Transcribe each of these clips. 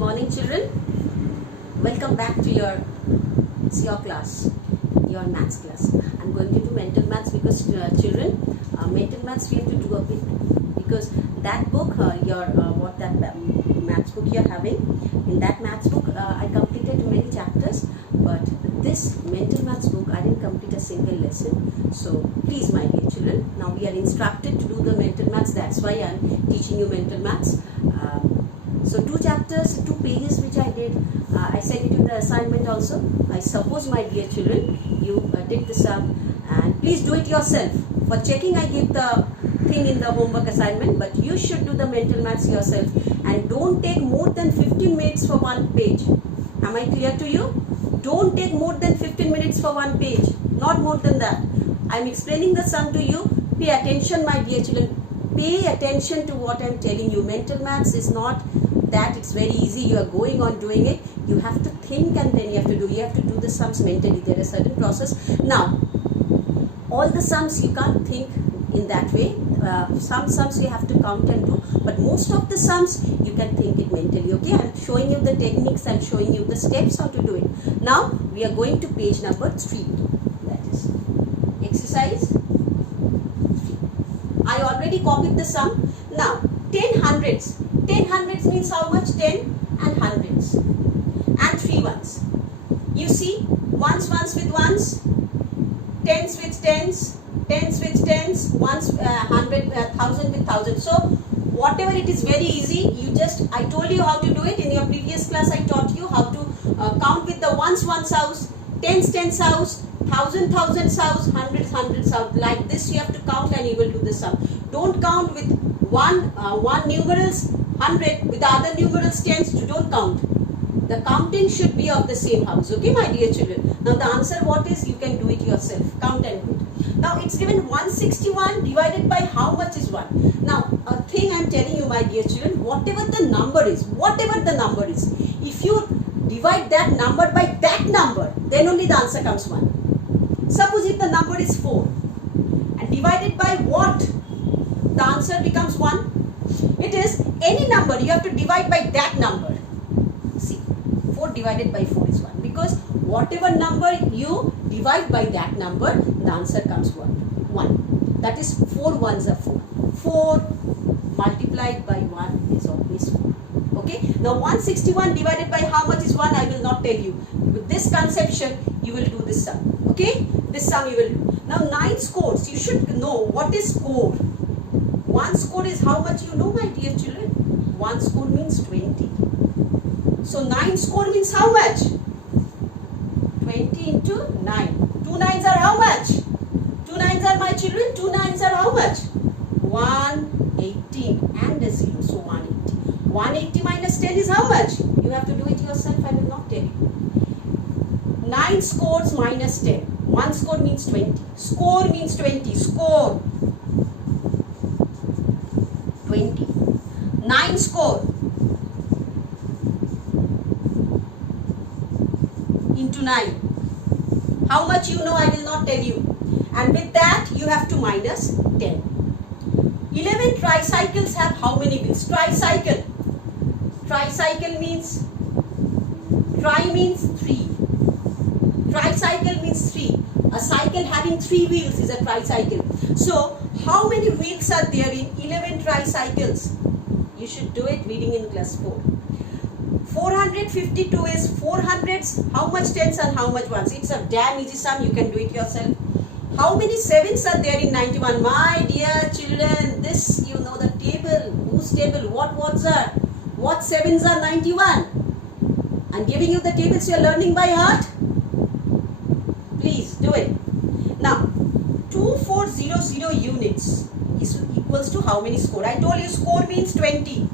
morning, children. Welcome back to your class, your maths class. I'm going to do mental maths because children, mental maths we have to do a bit because that book, maths book you're having. In that maths book, I completed many chapters, but this mental maths book I didn't complete a single lesson. So please, my dear children, now we are instructed to do the mental maths. That's why I'm teaching you mental maths. So 2 chapters, 2 pages which I did. I sent it to the assignment also. I suppose, my dear children, you did this up, and please do it yourself. For checking, I give the thing in the homework assignment, but you should do the mental maths yourself, and don't take more than 15 minutes for one page. Am I clear to you? Don't take more than 15 minutes for one page, not more than that. I am explaining the sum to you. Pay attention, my dear children. Pay attention to what I am telling you. Mental maths is not that it's very easy, you are going on doing it. You have to think and then you have to do the sums mentally. There is a certain process. Now, all the sums you can't think in that way. Some sums you have to count and do, but most of the sums you can think it mentally. Okay, I'm showing you the techniques, I'm showing you the steps how to do it. Now we are going to page number 3. That is exercise 3. I already copied the sum. Now 10 hundreds. 10 hundreds means how much? 10 and hundreds and 3 ones. You see, ones with ones, tens with tens, tens with tens, ones, hundred, thousand with thousand. So whatever it is, very easy. I told you how to do it in your previous class. I taught you how to count with the ones house, tens house, thousand house, hundreds house. Like this you have to count and you will do the sum. Don't count with one numerals 100 with the other numerals tens. You don't count. The counting should be of the same house. Okay, my dear children. Now the answer what is? You can do it yourself. Count and do it. Now it's given 161 divided by how much is 1? Now a thing I am telling you, my dear children, whatever the number is, if you divide that number by that number, then only the answer comes 1. Suppose if the number is 4 and divided by what, the answer becomes 1. It is any number, you have to divide by that number. See, 4 divided by 4 is 1, because whatever number you divide by that number, the answer comes 1. That is 4 ones are 4. 4 multiplied by 1 is always 4. Okay. Now 161 divided by how much is 1? I will not tell you. With this conception, you will do this sum. Okay. This sum you will do. Now 9 scores. You should know what is score. 1 score is how much, you know, my dear children? 1 score means 20. So 9 score means how much? 20 into 9. 2 nines are how much? 2 nines are, my children, 2 nines are how much? 118 and a 0. So 180. 180 minus 10 is how much? You have to do it yourself. I will not tell you. 9 scores minus 10. 1 score means 20. Score means 20. Score 20. 9 score into 9. How much, you know, I will not tell you. And with that you have to minus 10. 11 tricycles have how many wheels? Tricycle. Tricycle means, tri means 3. Tricycle means 3. A cycle having 3 wheels is a tricycle. So how many wheels are there in 11 tricycles? You should do it reading in class 4. 452 is 400s. How much tens and how much ones? It's a damn easy sum. You can do it yourself. How many sevens are there in 91? My dear children, this you know the table. Whose table? What ones are? What sevens are 91? I'm giving you the tables. You are learning by heart. Please do it. Now 2400 units is equals to how many score? I told you score means 20.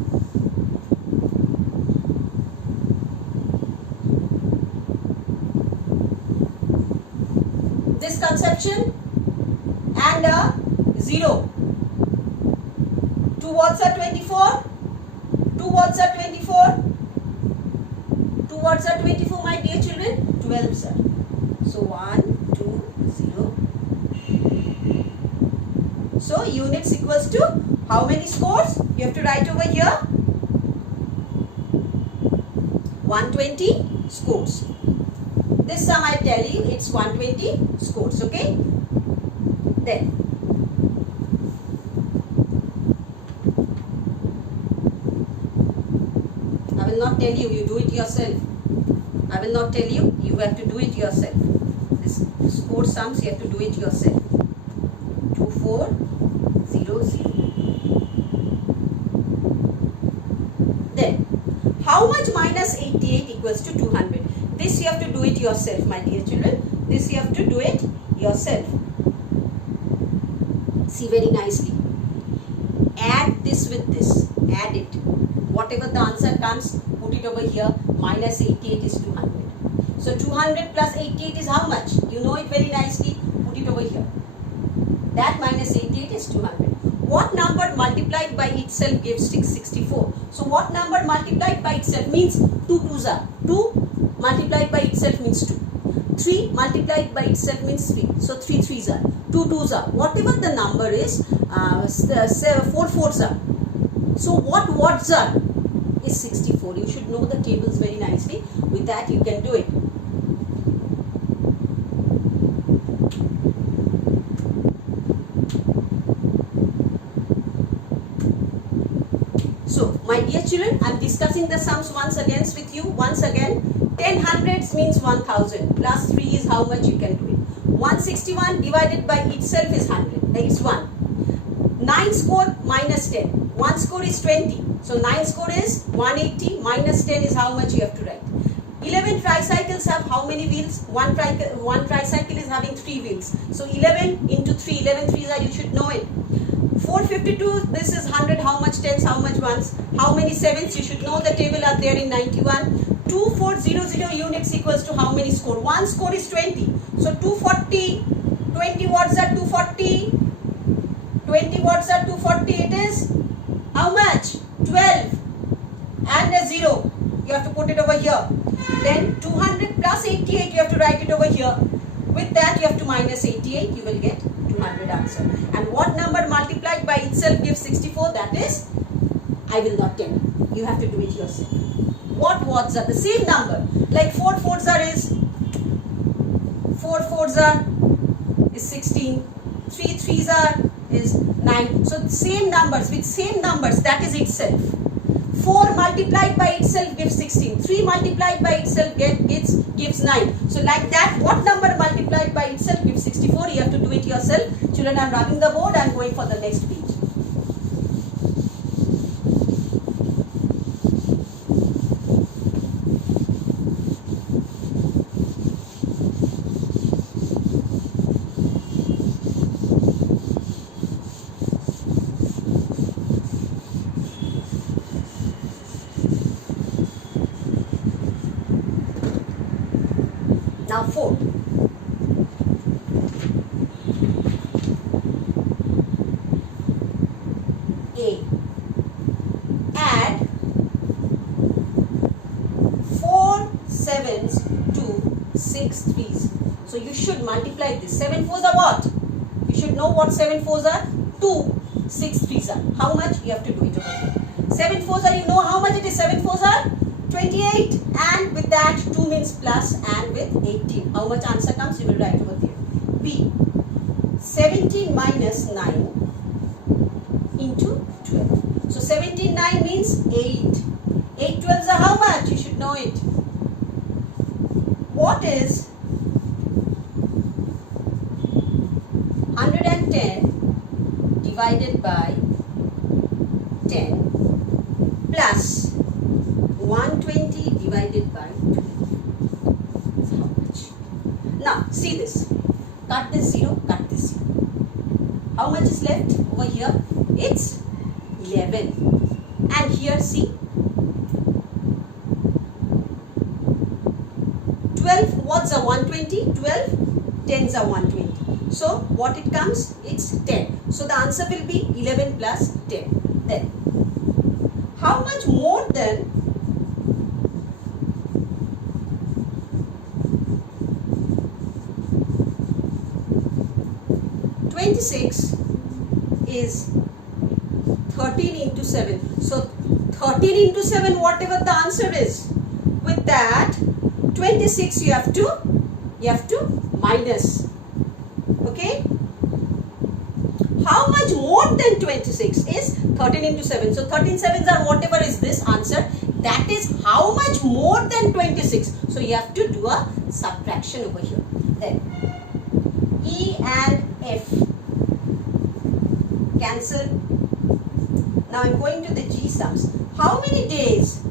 This conception and a 0. 2 watts are 24. 2 watts are 24. 2 watts are 24, my dear children. 12 sir. So 1, 2, 0. So units equals to how many scores? You have to write over here. 120 scores. This sum I tell you, it's 120 scores, okay? Then I will not tell you, you do it yourself. I will not tell you, you have to do it yourself. This score sums, you have to do it yourself. 2400. Then, how much minus 88 equals to 200? This you have to do it yourself, my dear children. This you have to do it yourself. See very nicely. Add this with this. Add it. Whatever the answer comes, put it over here. Minus 88 is 200. So 200 plus 88 is how much? You know it very nicely. Put it over here. That minus 88 is 200. What number multiplied by itself gives 664? So what number multiplied by itself means 2 2s are. 2 multiplied by itself means 2. 3 multiplied by itself means 3. So 3 3s are. 2 2s are. Whatever the number is, 4 4s are. So what odds are is 64. You should know the tables very nicely. With that you can do it. So my dear children, I am discussing the sums once again with you. Once again, 10 hundreds means 1000 plus 3 is how much you can do it. 161 divided by itself is 100. It's 1. 9 score minus 10. 1 score is 20. So 9 score is 180 minus 10 is how much you have to write. 11 tricycles have how many wheels? One tricycle is having 3 wheels. So 11 into 3, 11 3s are, you should know it. 452, this is 100, how much tens, how much ones, how many sevens, you should know the table are there in 91. 2400 units equals to how many score? 1 score is 20. So 240, 20 watts are 240, 20 watts are 240, it is how much? 12 and a 0. You have to put it over here. Then 200 plus 88, you have to write it over here. With that you have to minus 88, you will get 200 answer. And what number multiplied by itself gives 64? That is, I will not tell you. You have to do it yourself. What odds are the same number? Like 4 4s are is 4 4s are is 16. 3 3s are is 9. So same numbers with same numbers, that is itself. 4 multiplied by itself gives 16. 3 multiplied by itself gives 9. So like that, what number multiplied by itself gives 64? You have to do it yourself. Children, I am rubbing the board. I am going for the next page. Now 4. A. Add 4 sevens to 6 threes. So you should multiply this. 7 fours are what? You should know what 7 fours are. 2 6 threes are. How much? You have to do it over here. 7 fours are, you know how much it is? 7 fours are 28, and with that 2 means plus, and with 18. How much answer comes? You will write over there. B. 17 minus 9 into 12. So 17 9 means 8. 8 12s are how much? You should know it. What is 110 divided by 10 plus 120 divided by 12? How much? Now see this. Cut this 0, cut this 0. How much is left over here? It's 11. And here see, 12 watts are 120, 12 tens are 120. So what it comes? It's 10. So the answer will be 11 plus 10. Then how much more than 26 is 13 into 7. So 13 into 7, whatever the answer is, with that 26 you have to minus. Okay? How much more than 26 is 13 into 7. So 13 sevens are whatever is this answer. That is how much more than 26. So you have to do a subtraction over here. Then E and F cancel. Now I am going to the G sums. How many days?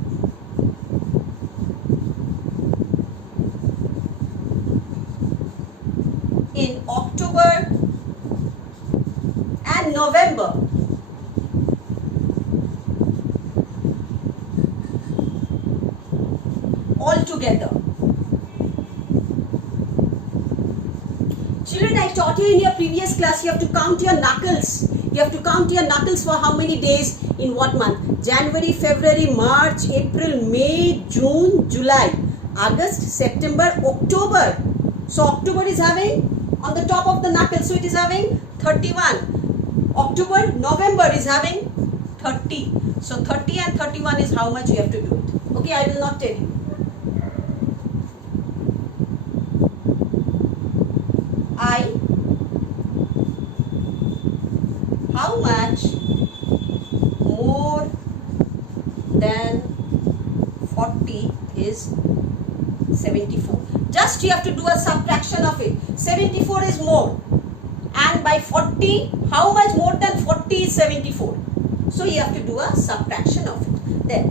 In October and November. All together. Children, I taught you in your previous class, you have to count your knuckles. You have to count your knuckles for how many days in what month? January, February, March, April, May, June, July, August, September, October. So October is having on the top of the knuckle, so it is having 31. October, November is having 30. So 30 and 31 is how much you have to do it. Okay, I will not tell you. How much more than 40 is 74. Just you have to do a subtraction of it. 74 is more. And by 40, how much more than 40 is 74? So you have to do a subtraction of it. Then,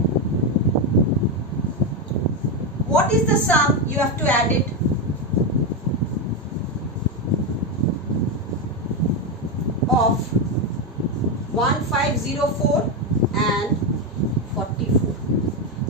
what is the sum? You have to add it. Of 1504 and 44.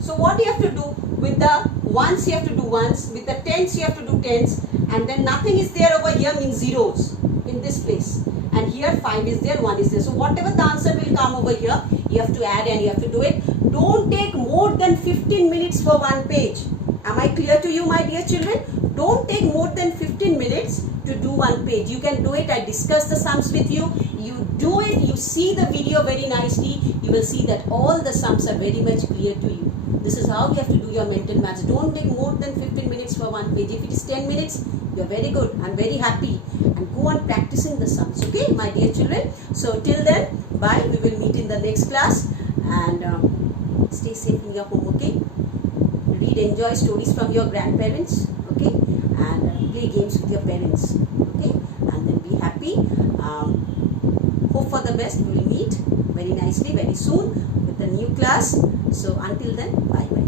So what you have to do with the ones, you have to do ones, with the tens you have to do tens, and then nothing is there over here means zeros in this place, and here 5 is there, 1 is there. So whatever the answer will come over here, you have to add and you have to do it. Don't take more than 15 minutes for one page. Am I clear to you, my dear children? Don't take more than 15 minutes to do one page. You can do it. I discussed the sums with you. You do it. You see the video very nicely. You will see that all the sums are very much clear to you. This is how you have to do your mental maths. Don't take more than 15 minutes for one page. If it is 10 minutes, you are very good. I am very happy. And go on practicing the sums. Okay, my dear children. So till then, bye. We will meet in the next class. And stay safe in your home. Okay. Read, enjoy stories from your grandparents. Okay. And play games with your parents. Okay. And then be happy. Hope for the best. We will meet very nicely very soon with the new class. So until then, bye bye.